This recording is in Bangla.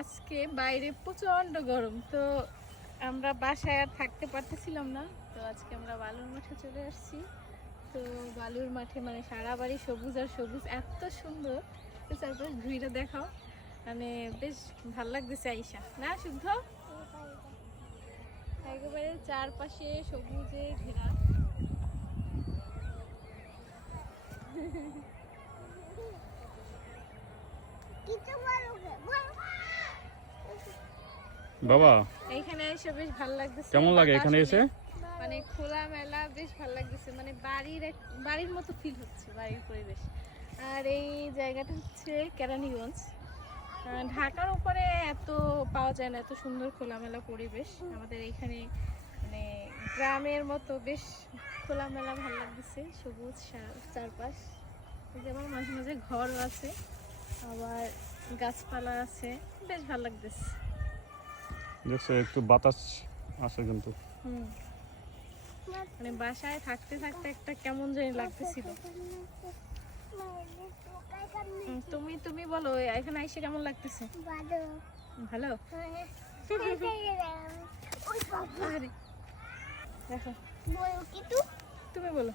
আজকে বাইরে প্রচন্ড গরম, তো আমরা বাসায় আর থাকতে পারতেছিলাম না। তো আজকে আমরা বালুর মাঠে চলে আসছি। তো বালুর মাঠে মানে সারা বাড়ি সবুজ আর সবুজ, এত সুন্দর। তো চারপাশ ঘুরে দেখাও, মানে বেশ ভাল লাগতেছে আইসা না শুদ্ধ। একেবারে চারপাশে সবুজে ঘেরা। বাবা এইখানে এসে বেশ ভালো লাগতেছে। কেমন লাগে এখানে এসে? মানে খোলা মেলা বেশ ভালো লাগতেছে, মানে বাড়ির মতো ফিল হচ্ছে, বাড়ির পরিবেশ। আর এই জায়গাটা হচ্ছে কেরানীগঞ্জ। ঢাকার উপরে এত পাওয়া যায় না, এত সুন্দর খোলামেলা পরিবেশ। আমাদের এইখানে মানে গ্রামের মতো বেশ খোলামেলা ভালো লাগতেছে, সবুজ চারপাশ। যেমন মাঝে মাঝে ঘরও আছে, আবার গাছপালা আছে, বেশ ভালো লাগতেছে। দেখছো একটু বাতাস আসে কিন্তু। মানে বাসায় থাকতে থাকতে একটা কেমন জানি লাগতেছিল। তুমি তুমি বলো এখানে এসে কেমন লাগতেছে? ভালো। আরে দেখো, তুমি বলো।